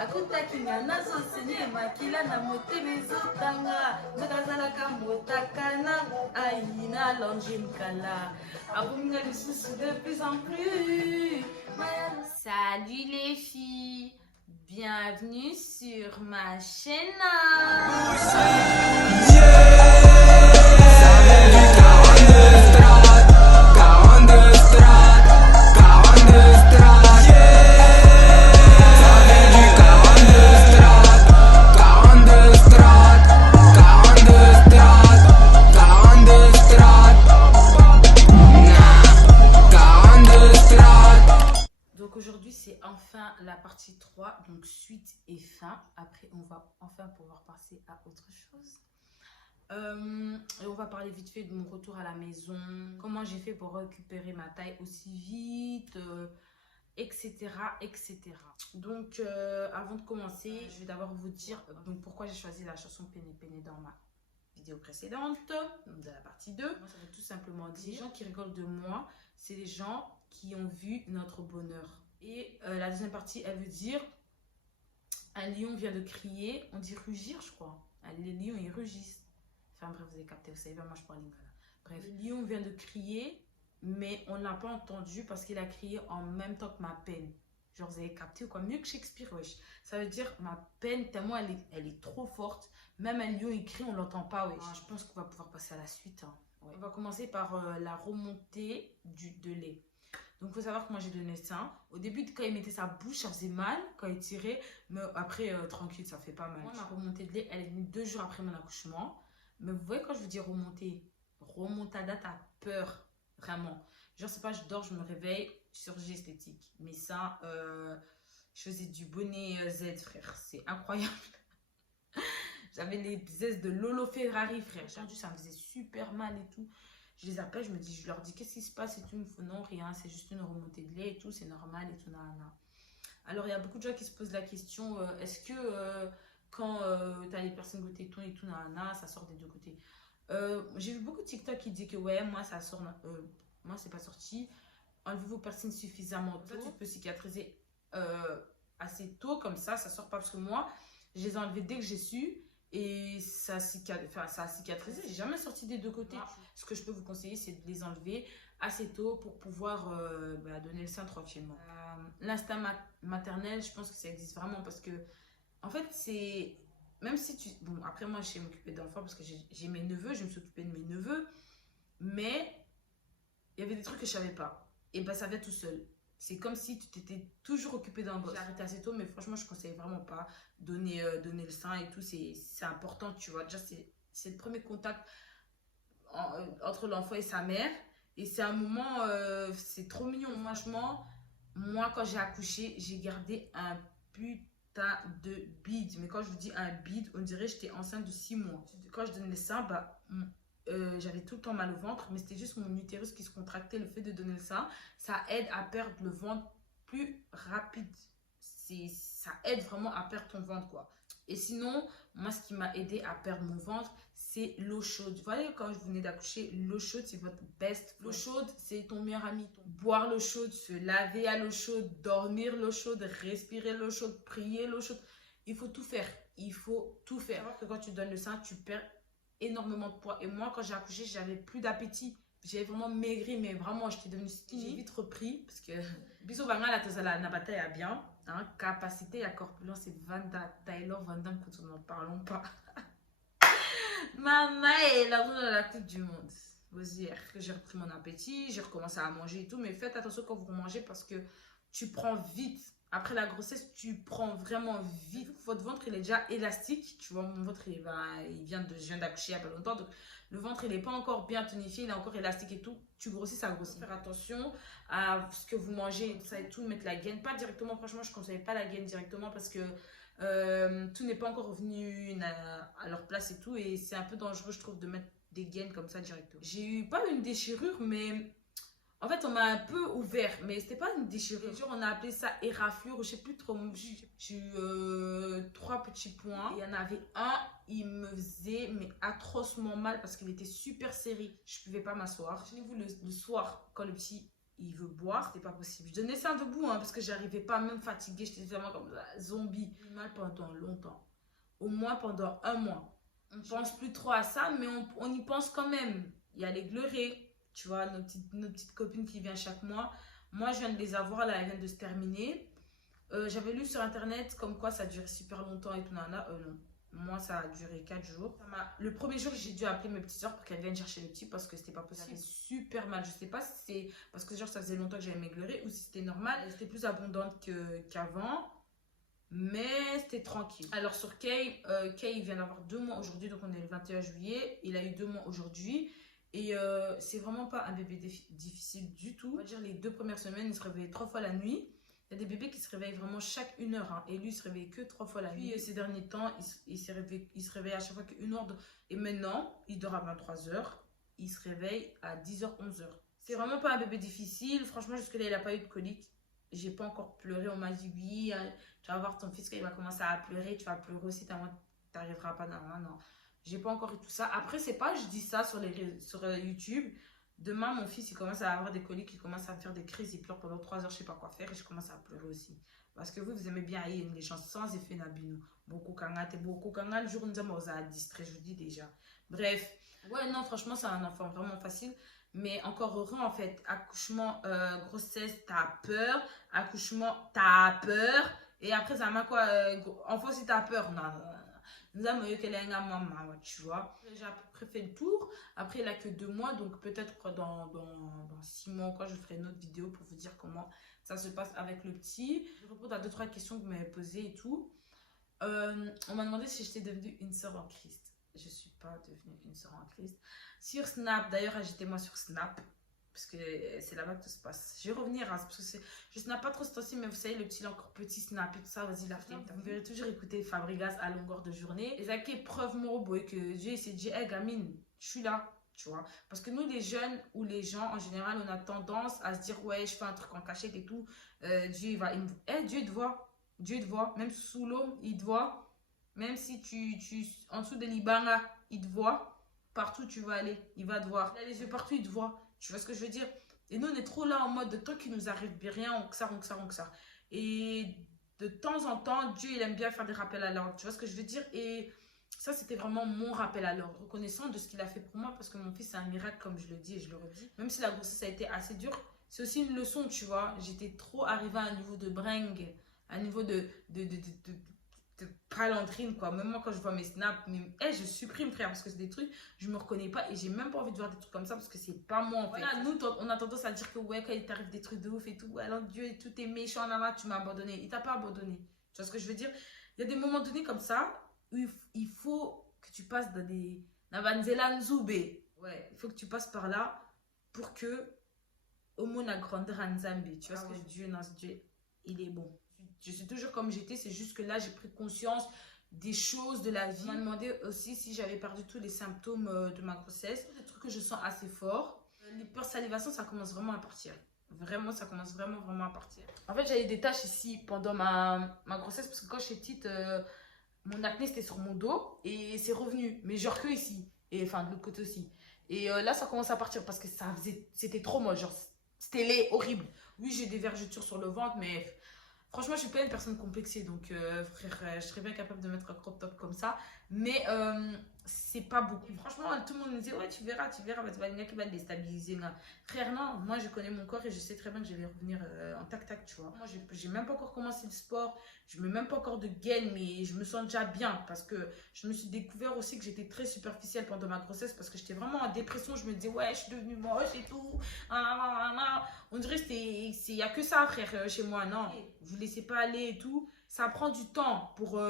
akutaki nazoseni makila na motema ezotanga nakazalaka motakana aina longe mkala abominga lisusu de plus en plus. Salut les filles, bienvenue sur ma chaîne. Aujourd'hui, c'est enfin la partie 3, donc suite et fin. Après, on va enfin pouvoir passer à autre chose. Et on va parler vite fait de mon retour à la maison, comment j'ai fait pour récupérer ma taille aussi vite, etc., etc. Donc, avant de commencer, je vais d'abord vous dire donc, pourquoi j'ai choisi la chanson Pene Pene dans ma vidéo précédente, donc de la partie 2. Moi, ça veut tout simplement dire, les gens qui rigolent de moi, c'est les gens qui ont vu notre bonheur. Et la deuxième partie, elle veut dire un lion vient de crier, on dit rugir, je crois. Les lions, ils rugissent. Enfin bref, vous avez capté, vous savez pas, moi je parle lingala. Bref, le lion vient de crier, mais on n'a pas entendu parce qu'il a crié en même temps que ma peine. Genre, vous avez capté ou quoi? Mieux que Shakespeare, wesh. Ça veut dire ma peine, tellement elle est trop forte. Même un lion, il crie, on l'entend pas, wesh. Je pense qu'on va pouvoir passer à la suite. Hein. Ouais. On va commencer par la remontée de lait. Donc, il faut savoir que moi, j'ai donné ça. Au début, quand il mettait sa bouche, ça faisait mal quand il tirait. Mais après, tranquille, ça fait pas mal. Moi, ma remontée de lait, elle est venue 2 jours après mon accouchement. Mais vous voyez, quand je vous dis remonter, remontada, t'as peur. Vraiment. Genre, c'est pas, je dors, je me réveille, chirurgie esthétique. Mais ça, je faisais du bonnet Z, frère. C'est incroyable. J'avais les aises de Lolo Ferrari, frère. J'ai entendu, ça me faisait super mal et tout. Je les appelle, je leur dis qu'est-ce qui se passe et tout. Non, rien, c'est juste une remontée de lait et tout, c'est normal et tout. Nana. Alors, il y a beaucoup de gens qui se posent la question est-ce que quand tu as les personnes côté ton et tout, nana, ça sort des deux côtés? J'ai vu beaucoup de TikTok qui disent que ouais, moi, ça sort. Moi, c'est pas sorti. Enlevez vos personnes suffisamment tôt. Tu peux cicatriser assez tôt, comme ça sort pas. Parce que moi, je les ai enlevées dès que j'ai su. Et ça a cicatrisé, j'ai jamais sorti des deux côtés. Ce que je peux vous conseiller, c'est de les enlever assez tôt pour pouvoir donner le sein tranquillement. L'instinct maternel, je pense que ça existe vraiment parce que, en fait, c'est. Même si tu. Bon, après, moi, je sais m'occuper d'enfants parce que j'ai mes neveux, je me suis occupée de mes neveux, mais il y avait des trucs que je savais pas. Et ben, ça vient tout seul. C'est comme si tu t'étais toujours occupé d'un gosse. J'ai arrêté assez tôt, mais franchement, je ne conseille vraiment pas. Donner le sein et tout, c'est important, tu vois. Déjà, c'est le premier contact entre l'enfant et sa mère. Et c'est un moment, c'est trop mignon. Franchement, moi, quand j'ai accouché, j'ai gardé un putain de bide. Mais quand je vous dis un bide, on dirait que j'étais enceinte de 6 mois. Quand je donnais le sein, j'avais tout le temps mal au ventre, mais c'était juste mon utérus qui se contractait. Le fait de donner le sein, ça aide à perdre le ventre plus rapide. Ça aide vraiment à perdre ton ventre, quoi. Et sinon, moi, ce qui m'a aidé à perdre mon ventre, c'est l'eau chaude. Vous voyez, quand je venais d'accoucher, l'eau chaude, c'est votre best. L'eau chaude, c'est ton meilleur ami. Boire l'eau chaude, se laver à l'eau chaude, dormir l'eau chaude, respirer l'eau chaude, prier l'eau chaude. Il faut tout faire. Il faut tout faire. Alors que quand tu donnes le sein, tu perds énormément de poids. Et moi, quand j'ai accouché, j'avais plus d'appétit. J'avais vraiment maigri, mais vraiment, j'étais devenue skinny. J'ai vite repris parce que bisous, Vanga, la tazala, nabata est bien. Hein, capacité à corpulence, c'est Vanda, Taylor, Vanda, quand on n'en parlons pas. Maman est la roue dans la coupe du monde. Vous dire que j'ai repris mon appétit, j'ai recommencé à manger et tout, mais faites attention quand vous mangez parce que tu prends vite. Après la grossesse, tu prends vraiment vite. Votre ventre, il est déjà élastique. Tu vois, mon ventre, je viens d'accoucher il n'y a pas longtemps. Donc, le ventre, il n'est pas encore bien tonifié. Il est encore élastique et tout. Tu grossis, ça grossit. Faire attention à ce que vous mangez, ça et tout. Mettre la gaine. Pas directement, franchement, je ne conseille pas la gaine directement parce que tout n'est pas encore revenu à leur place et tout. Et c'est un peu dangereux, je trouve, de mettre des gaines comme ça directement. J'ai eu pas une déchirure, mais... En fait, on m'a un peu ouvert, mais c'était pas une déchirure. Genre, on a appelé ça éraflure, ou je sais plus trop. J'ai eu 3 petits points. Il y en avait un, il me faisait mais atrocement mal parce qu'il était super serré. Je pouvais pas m'asseoir. Imaginez-vous le soir, quand le petit il veut boire, c'était pas possible. Je donnais ça debout, hein, parce que j'arrivais pas, même fatiguée, j'étais vraiment comme zombie. J'ai eu mal pendant longtemps, au moins pendant 1 mois. On pense plus trop à ça, mais on y pense quand même. Il y a les gleurés, tu vois, nos petites copines qui viennent chaque mois. Moi, je viens de les avoir, là, elles viennent de se terminer. J'avais lu sur internet comme quoi ça durait super longtemps et tout, nana. Non. Moi, ça a duré 4 jours. Le premier jour, j'ai dû appeler mes petites soeurs pour qu'elles viennent chercher le petit parce que c'était pas possible. J'avais super mal. Je sais pas si c'est parce que genre ça faisait longtemps que j'avais maigré ou si c'était normal. C'était plus abondante qu'avant. Mais c'était tranquille. Alors sur Kay, Kay il vient d'avoir 2 mois aujourd'hui. Donc on est le 21 juillet. Il a eu 2 mois aujourd'hui. Et c'est vraiment pas un bébé difficile du tout. On va dire les 2 premières semaines, il se réveillait 3 fois la nuit. Il y a des bébés qui se réveillent vraiment chaque 1 heure. Hein, et lui, il se réveille que 3 fois la nuit. Puis ces derniers temps, il se réveille à chaque fois qu'1 heure. Et maintenant, il dort à 23 heures. Il se réveille à 10h, 11h. C'est vraiment pas un bébé difficile. Franchement, jusque-là, il n'a pas eu de colique. J'ai pas encore pleuré. On m'a dit oui, tu vas voir ton fils quand il va commencer à pleurer. Tu vas pleurer aussi. Tu n'arriveras pas. Non, non, non. J'ai pas encore eu tout ça. Après, c'est pas, je dis ça sur YouTube. Demain, mon fils, il commence à avoir des coliques, il commence à me faire des crises, il pleure pendant 3 heures, je sais pas quoi faire et je commence à pleurer aussi. Parce que vous aimez bien haïr les gens sans effet nabino. Beaucoup kangate, beaucoup kangate, le jour où nous avons distrait, je vous dis déjà. Bref, ouais, non, franchement, c'est un enfant vraiment facile. Mais encore heureux, en fait, accouchement, grossesse, t'as peur. Accouchement, t'as peur. Et après, ça m'a quoi enfant, si t'as peur, non, non, non. Nous avons eu qu'elle est un maman, tu vois. J'ai à peu près fait le tour. Après, il a que 2 mois. Donc, peut-être dans 6 mois, quoi, je ferai une autre vidéo pour vous dire comment ça se passe avec le petit. Je réponds à 2-3 questions que vous m'avez posées et tout. On m'a demandé si j'étais devenue une sœur en Christ. Je ne suis pas devenue une sœur en Christ. Sur Snap, d'ailleurs, ajoutez-moi sur Snap. Parce que c'est là-bas que tout se passe. Je vais revenir, hein, parce que je snap pas trop ce temps-ci, mais vous savez, le petit, encore petit snap et tout ça, vas-y, la flemme. Vous verrez toujours écouter Fabregas à longueur de journée. Et ça qui est preuve, mon boy, que Dieu s'est dit, hey, gamine, je suis là, tu vois. Parce que nous, les jeunes ou les gens, en général, on a tendance à se dire, ouais, je fais un truc en cachette et tout. Dieu, Dieu te voit. Dieu te voit. Même sous l'eau, il te voit. Même si en dessous de l'Ibanga, il te voit. Partout tu vas aller, il va te voir. Il a les yeux partout, il te voit. Tu vois ce que je veux dire? Et nous, on est trop là en mode de tant qu'il nous arrive rien, on que ça, on que ça, on que ça. Et de temps en temps, Dieu, il aime bien faire des rappels à l'ordre. Tu vois ce que je veux dire? Et ça, c'était vraiment mon rappel à l'ordre. Reconnaissant de ce qu'il a fait pour moi, parce que mon fils, c'est un miracle, comme je le dis et je le redis. Même si la grossesse a été assez dure, c'est aussi une leçon, tu vois. J'étais trop arrivée à un niveau de bringue, à un niveau de palandrine, quoi. Même moi, quand je vois mes snaps, je supprime, frère, parce que c'est des trucs, je me reconnais pas et j'ai même pas envie de voir des trucs comme ça parce que c'est pas moi, en fait. Voilà, nous, on a tendance à dire que, ouais, quand il t'arrive des trucs de ouf et tout, alors Dieu, et tout est méchant, là, tu m'as abandonné. Il t'a pas abandonné. Tu vois ce que je veux dire? Il y a des moments donnés comme ça où il faut que tu passes dans des. Ouais, il faut que tu passes par là pour que Homo na grandeur en Zambie. Tu vois ce que Dieu, non, Dieu, il est bon. Je suis toujours comme j'étais, c'est juste que là, j'ai pris conscience des choses de la vie. On m'a demandé aussi si j'avais perdu tous les symptômes de ma grossesse. Des trucs que je sens assez fort. L'hypersalivation, ça commence vraiment à partir. Vraiment, ça commence vraiment à partir. En fait, j'avais des taches ici pendant ma grossesse parce que quand j'étais petite, mon acné, c'était sur mon dos et c'est revenu. Mais genre que ici. Et enfin, de l'autre côté aussi. Et là, ça commence à partir parce que c'était trop moche. Genre, c'était laid, horrible. Oui, j'ai des vergetures sur le ventre, mais franchement, je suis pas une personne complexée. Donc, frère, je serais bien capable de mettre un crop top comme ça. Mais c'est pas beaucoup. Franchement, tout le monde me disait, ouais, tu verras, bah, tu vas qui va le déstabiliser. Là. Frère, non, moi, je connais mon corps et je sais très bien que je vais revenir en tac-tac, tu vois. Moi, j'ai même pas encore commencé le sport. Je mets même pas encore de gain, mais je me sens déjà bien parce que je me suis découvert aussi que j'étais très superficielle pendant ma grossesse parce que j'étais vraiment en dépression. Je me disais, ouais, je suis devenue moche et tout. On dirait qu'il n'y a que ça, frère, chez moi. Non, vous laissez pas aller et tout. Ça prend du temps pour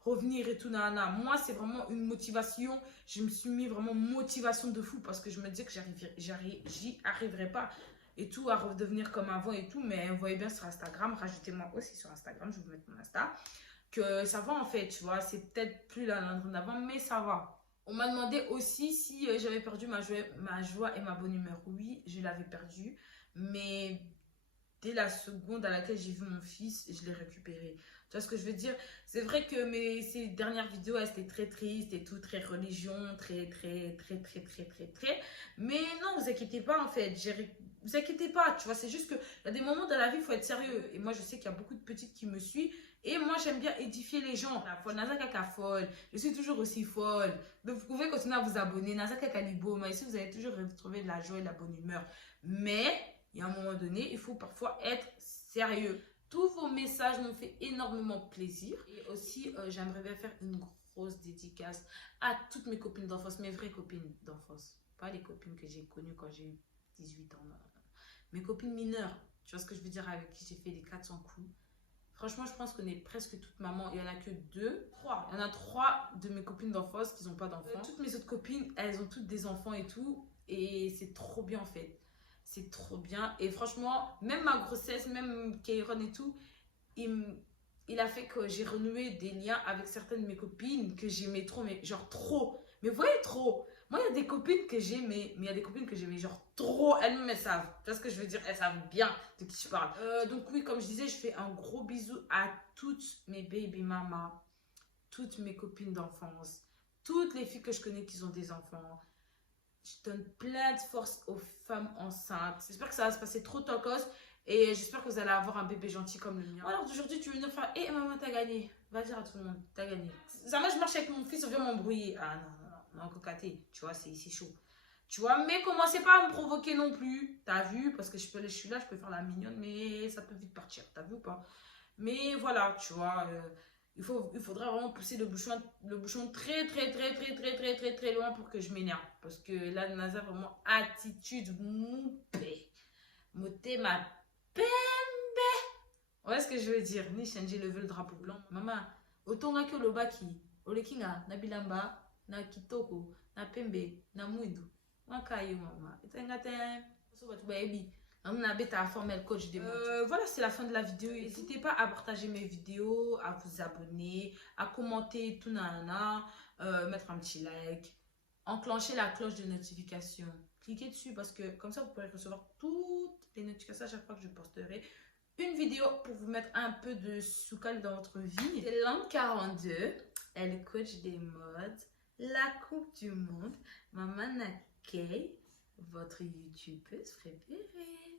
revenir et tout. Nana. Moi, c'est vraiment une motivation. Je me suis mis vraiment motivation de fou parce que je me disais que j'y arriverais pas et tout, à redevenir comme avant et tout. Mais vous voyez bien sur Instagram, rajoutez-moi aussi sur Instagram, je vais vous mettre mon Insta, que ça va en fait, tu vois. C'est peut-être plus la d'avant, mais ça va. On m'a demandé aussi si j'avais perdu ma joie et ma bonne humeur. Oui, je l'avais perdu, mais dès la seconde à laquelle j'ai vu mon fils, je l'ai récupéré. Tu vois ce que je veux dire? C'est vrai que ces dernières vidéos, elles étaient très tristes et tout, très religion, très. Mais non, vous inquiétez pas en fait. Vous inquiétez pas, tu vois. C'est juste qu'il y a des moments dans la vie, il faut être sérieux. Et moi, je sais qu'il y a beaucoup de petites qui me suivent. Et moi, j'aime bien édifier les gens. La folle, Nasa Kaka folle. Je suis toujours aussi folle. Donc, vous pouvez continuer à vous abonner. Nasa Kaka Libo. Mais ici, vous allez toujours retrouver de la joie et de la bonne humeur. Mais, il y a un moment donné, il faut parfois être sérieux. Tous vos messages m'ont fait énormément plaisir. Et aussi, j'aimerais bien faire une grosse dédicace à toutes mes copines d'enfance, mes vraies copines d'enfance. Pas les copines que j'ai connues quand j'ai eu 18 ans. Non. Mes copines mineures. Tu vois ce que je veux dire, avec qui j'ai fait les 400 coups. Franchement, je pense qu'on est presque toutes mamans. Il n'y en a que 2, 3. Il y en a 3 de mes copines d'enfance qui n'ont pas d'enfants. Toutes mes autres copines, elles ont toutes des enfants et tout. Et c'est trop bien en fait. C'est trop bien. Et franchement, même ma grossesse, même Kairon et tout, il a fait que j'ai renoué des liens avec certaines de mes copines que j'aimais trop, mais genre trop. Mais vous voyez, trop. Moi, il y a des copines que j'aimais, mais il y a des copines que j'aimais genre trop. Elles-mêmes, elles savent. Tu vois ce que je veux dire? Elles savent bien de qui je parle. Donc oui, comme je disais, je fais un gros bisou à toutes mes baby mamas, toutes mes copines d'enfance, toutes les filles que je connais qui ont des enfants. Je donne plein de force aux femmes enceintes. J'espère que ça va se passer trop tocos. Et j'espère que vous allez avoir un bébé gentil comme le mien. Alors d'aujourd'hui, tu veux venir faire: hé maman, t'as gagné. Va dire à tout le monde, t'as gagné. Jamais je marche avec mon fils, on vient m'embrouiller. Ah non, cocaté. Tu vois, c'est chaud. Tu vois, mais commencez pas à me provoquer non plus. T'as vu? Parce que je suis là, je peux faire la mignonne, mais ça peut vite partir. T'as vu ou pas? Mais voilà, tu vois. Il faudrait vraiment pousser le bouchon très loin pour que je m'énerve. Parce que là, Nasa, vraiment, attitude moupée. Moté ma pembe. Ouais, ce que je veux dire. Ni changer le drapeau blanc. Maman, autant que le baki, olekinga, na bilamba, na kitoko, na pembe, na muidu. Wakayo, maman. Etengate. So, what baby. Coach des voilà, c'est la fin de la vidéo. N'hésitez pas à partager mes vidéos, à vous abonner, à commenter tout nanana, mettre un petit like, enclencher la cloche de notification. Cliquez dessus parce que comme ça, vous pourrez recevoir toutes les notifications à chaque fois que je posterai une vidéo pour vous mettre un peu de soukal dans votre vie. C'est l'an 42, elle coach des modes, la coupe du monde, Maman Nakei, votre youtubeuse préférée.